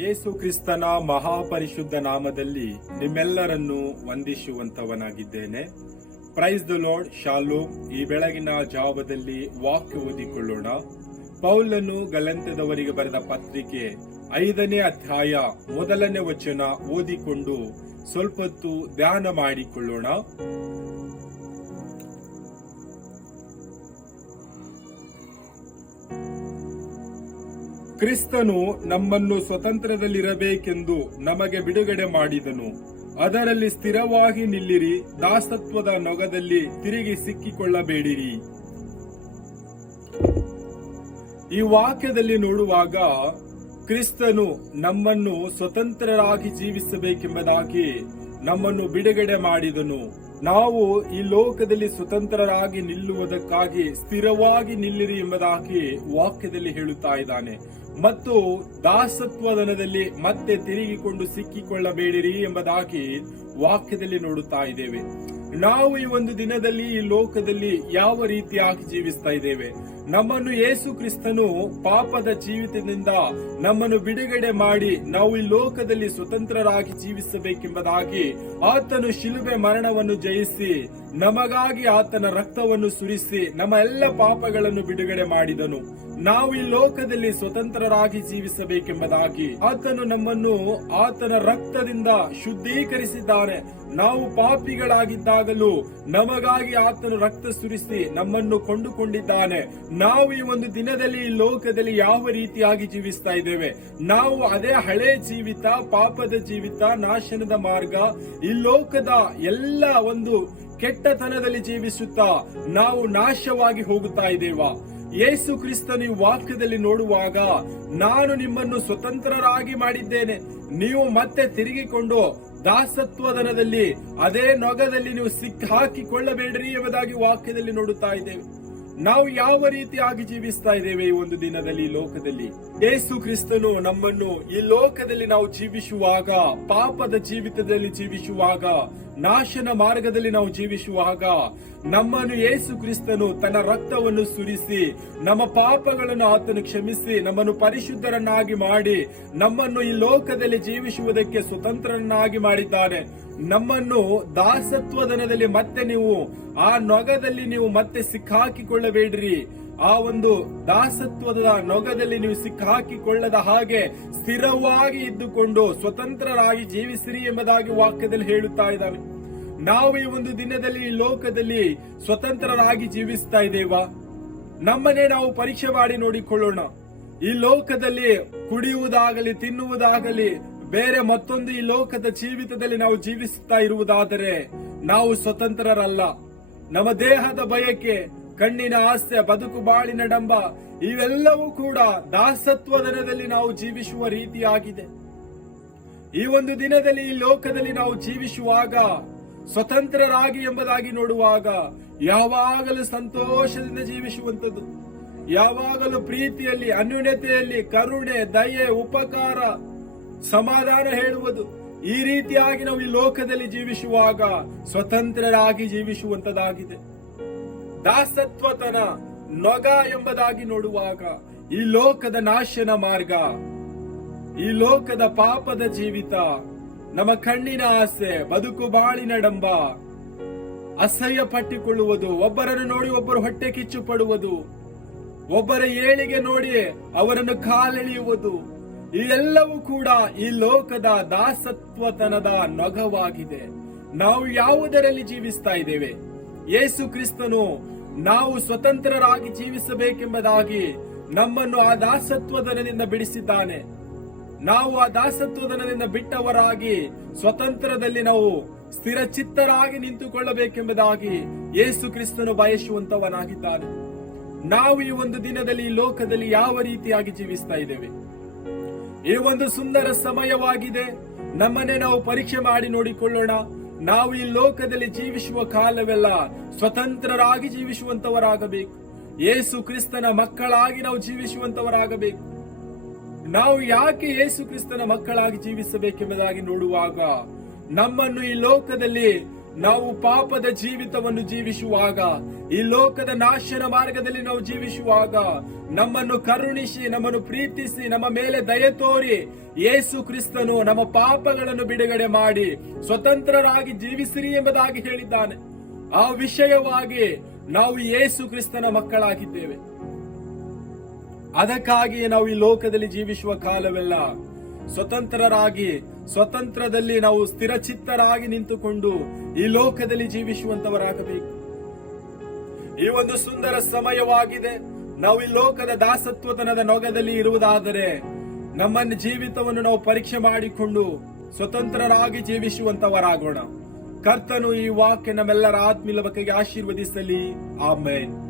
ಯೇಸು ಕ್ರಿಸ್ತನ ಮಹಾಪರಿಶುದ್ಧ ನಾಮದಲ್ಲಿ ನಿಮ್ಮೆಲ್ಲರನ್ನು ವಂದಿಸುವಂತವನಾಗಿದ್ದೇನೆ. Praise the lord. ಶಾಲೋಮ್. ಈ ಬೆಳಗಿನ ಜಾವದಲ್ಲಿ ವಾಕ್ಯ ಓದಿಕೊಳ್ಳೋಣ. ಪೌಲನು ಗಲಾತ್ಯದವರಿಗೆ ಬರೆದ ಪತ್ರಿಕೆ 5ನೇ ಅಧ್ಯಾಯ 1ನೇ ವಚನ ಓದಿಕೊಂಡು ಸ್ವಲ್ಪ ಹೊತ್ತು ಧ್ಯಾನ ಮಾಡಿಕೊಳ್ಳೋಣ. ಕ್ರಿಸ್ತನು ನಮ್ಮನ್ನು ಸ್ವತಂತ್ರದಲ್ಲಿರಬೇಕೆಂದು ನಮಗೆ ಬಿಡುಗಡೆ ಮಾಡಿದನು. ಅದರಲ್ಲಿ ಸ್ಥಿರವಾಗಿ ನಿಲ್ಲಿರಿ, ದಾಸತ್ವದ ನೊಗದಲ್ಲಿ ತಿರುಗಿ ಸಿಕ್ಕಿಕೊಳ್ಳಬೇಡಿರಿ. ಈ ವಾಕ್ಯದಲ್ಲಿ ನೋಡುವಾಗ ಕ್ರಿಸ್ತನು ನಮ್ಮನ್ನು ಸ್ವತಂತ್ರರಾಗಿ ಜೀವಿಸಬೇಕೆಂಬುದಾಗಿ ನಮ್ಮನ್ನು ಬಿಡುಗಡೆ ಮಾಡಿದನು. ನಾವು ಈ ಲೋಕದಲ್ಲಿ ಸ್ವತಂತ್ರರಾಗಿ ನಿಲ್ಲುವುದಕ್ಕಾಗಿ ಸ್ಥಿರವಾಗಿ ನಿಲ್ಲಿರಿ ಎಂಬುದಾಗಿ ವಾಕ್ಯದಲ್ಲಿ ಹೇಳುತ್ತಾ ಇದ್ದಾನೆ. ಮತ್ತು ದಾಸತ್ವದನದಲ್ಲಿ ಮತ್ತೆ ತಿರುಗಿಕೊಂಡು ಸಿಕ್ಕಿಕೊಳ್ಳಬೇಡಿರಿ ಎಂಬುದಾಗಿ ವಾಕ್ಯದಲ್ಲಿ ನೋಡುತ್ತಾ ಇದ್ದೇವೆ. ನಾವು ಈ ಒಂದು ದಿನದಲ್ಲಿ ಈ ಲೋಕದಲ್ಲಿ ಯಾವ ರೀತಿಯಾಗಿ ಜೀವಿಸ್ತಾ ಇದ್ದೇವೆ? ನಮ್ಮನ್ನು ಯೇಸು ಕ್ರಿಸ್ತನು ಪಾಪದ ಜೀವಿತದಿಂದ ನಮ್ಮನ್ನು ಬಿಡುಗಡೆ ಮಾಡಿ ನಾವು ಈ ಲೋಕದಲ್ಲಿ ಸ್ವತಂತ್ರರಾಗಿ ಜೀವಿಸಬೇಕೆಂಬುದಾಗಿ ಆತನು ಶಿಲುಬೆ ಮರಣವನ್ನು ಜಯಿಸಿ ನಮಗಾಗಿ ಆತನ ರಕ್ತವನ್ನು ಸುರಿಸಿ ನಮ್ಮ ಎಲ್ಲ ಪಾಪಗಳನ್ನು ಬಿಡುಗಡೆ ಮಾಡಿದನು. ನಾವು ಈ ಲೋಕದಲ್ಲಿ ಸ್ವತಂತ್ರರಾಗಿ ಜೀವಿಸಬೇಕೆಂಬುದಾಗಿ ಆತನು ನಮ್ಮನ್ನು ಆತನ ರಕ್ತದಿಂದ ಶುದ್ಧೀಕರಿಸಿದ್ದಾನೆ. ನಾವು ಪಾಪಿಗಳಾಗಿದ್ದಾಗಲೂ ನಮಗಾಗಿ ಆತನು ರಕ್ತ ಸುರಿಸಿ ನಮ್ಮನ್ನು ಕೊಂಡುಕೊಂಡಿದ್ದಾನೆ. ನಾವು ಈ ಒಂದು ದಿನದಲ್ಲಿ ಈ ಲೋಕದಲ್ಲಿ ಯಾವ ರೀತಿಯಾಗಿ ಜೀವಿಸ್ತಾ ಇದ್ದೇವೆ? ನಾವು ಅದೇ ಹಳೆ ಜೀವಿತ, ಪಾಪದ ಜೀವಿತ, ನಾಶನದ ಮಾರ್ಗ, ಈ ಲೋಕದ ಎಲ್ಲ ಒಂದು ಕೆಟ್ಟತನದಲ್ಲಿ ಜೀವಿಸುತ್ತಾ ನಾವು ನಾಶವಾಗಿ ಹೋಗುತ್ತಾ ಇದ್ದೇವಾ? ಯೇಸು ಕ್ರಿಸ್ತನು ಈ ವಾಕ್ಯದಲ್ಲಿ ನೋಡುವಾಗ, ನಾನು ನಿಮ್ಮನ್ನು ಸ್ವತಂತ್ರರಾಗಿ ಮಾಡಿದ್ದೇನೆ, ನೀವು ಮತ್ತೆ ತಿರುಗಿಕೊಂಡು ದಾಸತ್ವದನದಲ್ಲಿ ಅದೇ ನೊಗದಲ್ಲಿ ನೀವು ಸಿಕ್ಕಾಕಿಕೊಳ್ಳಬೇಡ್ರಿ ಎಂಬುದಾಗಿ ವಾಕ್ಯದಲ್ಲಿ ನೋಡುತ್ತಾ ಇದ್ದೇವೆ. ನಾವು ಯಾವ ರೀತಿಯಾಗಿ ಜೀವಿಸ್ತಾ ಇದ್ದೇವೆ ಈ ಒಂದು ದಿನದಲ್ಲಿ ಈ ಲೋಕದಲ್ಲಿ? ಯೇಸು ಕ್ರಿಸ್ತನು ನಮ್ಮನ್ನು ಈ ಲೋಕದಲ್ಲಿ ನಾವು ಜೀವಿಸುವಾಗ, ಪಾಪದ ಜೀವಿತದಲ್ಲಿ ಜೀವಿಸುವಾಗ, ನಾಶನ ಮಾರ್ಗದಲ್ಲಿ ನಾವು ಜೀವಿಸುವಾಗ ನಮ್ಮನ್ನು ಯೇಸು ಕ್ರಿಸ್ತನು ತನ್ನ ರಕ್ತವನ್ನು ಸುರಿಸಿ ನಮ್ಮ ಪಾಪಗಳನ್ನು ಆತನು ಕ್ಷಮಿಸಿ ನಮ್ಮನ್ನು ಪರಿಶುದ್ಧರನ್ನಾಗಿ ಮಾಡಿ ನಮ್ಮನ್ನು ಈ ಲೋಕದಲ್ಲಿ ಜೀವಿಸುವುದಕ್ಕೆ ಸ್ವತಂತ್ರರನ್ನಾಗಿ ಮಾಡಿದ್ದಾನೆ. ನಮ್ಮನ್ನು ದಾಸತ್ವದನದಲ್ಲಿ ಮತ್ತೆ ನೀವು ಆ ನೊಗದಲ್ಲಿ ನೀವು ಮತ್ತೆ ಸಿಕ್ಕಾಕಿಕೊಳ್ಳಬೇಡ್ರಿ. ಆ ಒಂದು ದಾಸತ್ವದ ನೊಗದಲ್ಲಿ ನೀವು ಸಿಕ್ಕಾಕಿಕೊಳ್ಳದ ಹಾಗೆ ಸ್ಥಿರವಾಗಿ ಇದ್ದುಕೊಂಡು ಸ್ವತಂತ್ರರಾಗಿ ಜೀವಿಸಿರಿ ಎಂಬುದಾಗಿ ವಾಕ್ಯದಲ್ಲಿ ಹೇಳುತ್ತಾ ಇದ್ದಾವೆ. ನಾವು ಈ ಒಂದು ದಿನದಲ್ಲಿ ಈ ಲೋಕದಲ್ಲಿ ಸ್ವತಂತ್ರರಾಗಿ ಜೀವಿಸ್ತಾ ಇದ್ದೇವಾ? ನಮ್ಮನ್ನೇ ನಾವು ಪರೀಕ್ಷೆ ಮಾಡಿ ನೋಡಿಕೊಳ್ಳೋಣ. ಈ ಲೋಕದಲ್ಲಿ ಕುಡಿಯುವುದಾಗಲಿ, ತಿನ್ನುವುದಾಗಲಿ, ಬೇರೆ ಮತ್ತೊಂದು ಈ ಲೋಕದ ಜೀವಿತದಲ್ಲಿ ನಾವು ಜೀವಿಸುತ್ತಾ ಇರುವುದಾದರೆ ನಾವು ಸ್ವತಂತ್ರರಲ್ಲ. ನಮ್ಮ ದೇಹದ ಬಯಕೆ, ಕಣ್ಣಿನ ಆಸೆ, ಬದುಕು ಬಾಳಿನ ಡಂಬ ಇವೆಲ್ಲವೂ ಕೂಡ ದಾಸತ್ವದನದಲ್ಲಿ ನಾವು ಜೀವಿಸುವ ರೀತಿಯಾಗಿದೆ. ಈ ಒಂದು ದಿನದಲ್ಲಿ ಈ ಲೋಕದಲ್ಲಿ ನಾವು ಜೀವಿಸುವಾಗ ಸ್ವತಂತ್ರರಾಗಿ ಎಂಬುದಾಗಿ ನೋಡುವಾಗ ಯಾವಾಗಲೂ ಸಂತೋಷದಿಂದ ಜೀವಿಸುವಂಥದ್ದು, ಯಾವಾಗಲೂ ಪ್ರೀತಿಯಲ್ಲಿ, ಅನ್ಯೋನ್ಯತೆಯಲ್ಲಿ, ಕರುಣೆ, ದಯೆ, ಉಪಕಾರ, ಸಮಾಧಾನ ಹೇಳುವುದು, ಈ ರೀತಿಯಾಗಿ ನಾವು ಈ ಲೋಕದಲ್ಲಿ ಜೀವಿಸುವಾಗ ಸ್ವತಂತ್ರರಾಗಿ ಜೀವಿಸುವಂತದಾಗಿದೆ. ದಾಸತ್ವತನ ನೊಗ ಎಂಬುದಾಗಿ ನೋಡುವಾಗ ಈ ಲೋಕದ ನಾಶನ ಮಾರ್ಗ, ಈ ಲೋಕದ ಪಾಪದ ಜೀವಿತ, ನಮ್ಮ ಕಣ್ಣಿನ ಆಸೆ, ಬದುಕು ಬಾಳಿನ ಡಂಬ, ಅಸಹ್ಯ ಪಟ್ಟಿಕೊಳ್ಳುವುದು, ಒಬ್ಬರನ್ನು ನೋಡಿ ಒಬ್ಬರು ಹೊಟ್ಟೆ ಕಿಚ್ಚು ಪಡುವುದು, ಒಬ್ಬರ ಏಳಿಗೆ ನೋಡಿ ಅವರನ್ನು ಕಾಲೆಳೆಯುವುದು, ಇದೆಲ್ಲವೂ ಕೂಡ ಈ ಲೋಕದ ದಾಸತ್ವತನದ ನೊಗವಾಗಿದೆ. ನಾವು ಯಾವುದರಲ್ಲಿ ಜೀವಿಸ್ತಾ ಇದ್ದೇವೆ? ಯೇಸು ಕ್ರಿಸ್ತನು ನಾವು ಸ್ವತಂತ್ರರಾಗಿ ಜೀವಿಸಬೇಕೆಂಬುದಾಗಿ ನಮ್ಮನ್ನು ಆ ದಾಸತ್ವದನದಿಂದ ಬಿಡಿಸಿದ್ದಾನೆ. ನಾವು ಆ ದಾಸತ್ವದನದಿಂದ ಬಿಟ್ಟವರಾಗಿ ಸ್ವತಂತ್ರದಲ್ಲಿ ನಾವು ಸ್ಥಿರಚಿತ್ತರಾಗಿ ನಿಂತುಕೊಳ್ಳಬೇಕೆಂಬುದಾಗಿ ಯೇಸು ಕ್ರಿಸ್ತನು ಬಯಸುವಂತವನಾಗಿದ್ದಾನೆ. ನಾವು ಈ ಒಂದು ದಿನದಲ್ಲಿ ಈ ಲೋಕದಲ್ಲಿ ಯಾವ ರೀತಿಯಾಗಿ ಜೀವಿಸ್ತಾ ಇದ್ದೇವೆ? ಈ ಒಂದು ಸುಂದರ ಸಮಯವಾಗಿದೆ. ನಮ್ಮನ್ನೇ ನಾವು ಪರೀಕ್ಷೆ ಮಾಡಿ ನೋಡಿಕೊಳ್ಳೋಣ. ನಾವು ಈ ಲೋಕದಲ್ಲಿ ಜೀವಿಸುವ ಕಾಲವೆಲ್ಲ ಸ್ವತಂತ್ರರಾಗಿ ಜೀವಿಸುವಂತವರಾಗಬೇಕು. ಯೇಸು ಕ್ರಿಸ್ತನ ಮಕ್ಕಳಾಗಿ ನಾವು ಜೀವಿಸುವಂತವರಾಗಬೇಕು. ನಾವು ಯಾಕೆ ಯೇಸು ಕ್ರಿಸ್ತನ ಮಕ್ಕಳಾಗಿ ಜೀವಿಸಬೇಕೆಂಬುದಾಗಿ ನೋಡುವಾಗ, ನಮ್ಮನ್ನು ಈ ಲೋಕದಲ್ಲಿ ನಾವು ಪಾಪದ ಜೀವಿತವನ್ನು ಜೀವಿಸುವಾಗ, ಈ ಲೋಕದ ನಾಶನ ಮಾರ್ಗದಲ್ಲಿ ನಾವು ಜೀವಿಸುವಾಗ, ನಮ್ಮನ್ನು ಕರುಣಿಸಿ, ನಮ್ಮನ್ನು ಪ್ರೀತಿಸಿ, ನಮ್ಮ ಮೇಲೆ ದಯೆ ತೋರಿ ಯೇಸು ಕ್ರಿಸ್ತನು ನಮ್ಮ ಪಾಪಗಳನ್ನು ಬಿಡುಗಡೆ ಮಾಡಿ ಸ್ವತಂತ್ರರಾಗಿ ಜೀವಿಸಿರಿ ಎಂಬುದಾಗಿ ಹೇಳಿದ್ದಾನೆ. ಆ ವಿಷಯವಾಗಿ ನಾವು ಯೇಸು ಕ್ರಿಸ್ತನ ಮಕ್ಕಳಾಗಿದ್ದೇವೆ. ಅದಕ್ಕಾಗಿ ನಾವು ಈ ಲೋಕದಲ್ಲಿ ಜೀವಿಸುವ ಕಾಲವೆಲ್ಲ ಸ್ವತಂತ್ರದಲ್ಲಿ ನಾವು ಸ್ಥಿರಚಿತ್ತರಾಗಿ ನಿಂತುಕೊಂಡು ಈ ಲೋಕದಲ್ಲಿ ಜೀವಿಸುವಂತವರಾಗಬೇಕು. ಈ ಒಂದು ಸುಂದರ ಸಮಯವಾಗಿದೆ. ನಾವು ಈ ಲೋಕದ ದಾಸತ್ವತನದ ನೊಗದಲ್ಲಿ ಇರುವುದಾದರೆ ನಮ್ಮ ಜೀವಿತವನ್ನು ನಾವು ಪರೀಕ್ಷೆ ಮಾಡಿಕೊಂಡು ಸ್ವತಂತ್ರರಾಗಿ ಜೀವಿಸುವಂತವರಾಗೋಣ. ಕರ್ತನು ಈ ವಾಕ್ಯ ನಮ್ಮೆಲ್ಲರ ಆತ್ಮೀಯ ಬಗೆಗೆ ಆಶೀರ್ವದಿಸಲಿ. ಆಮೆನ್.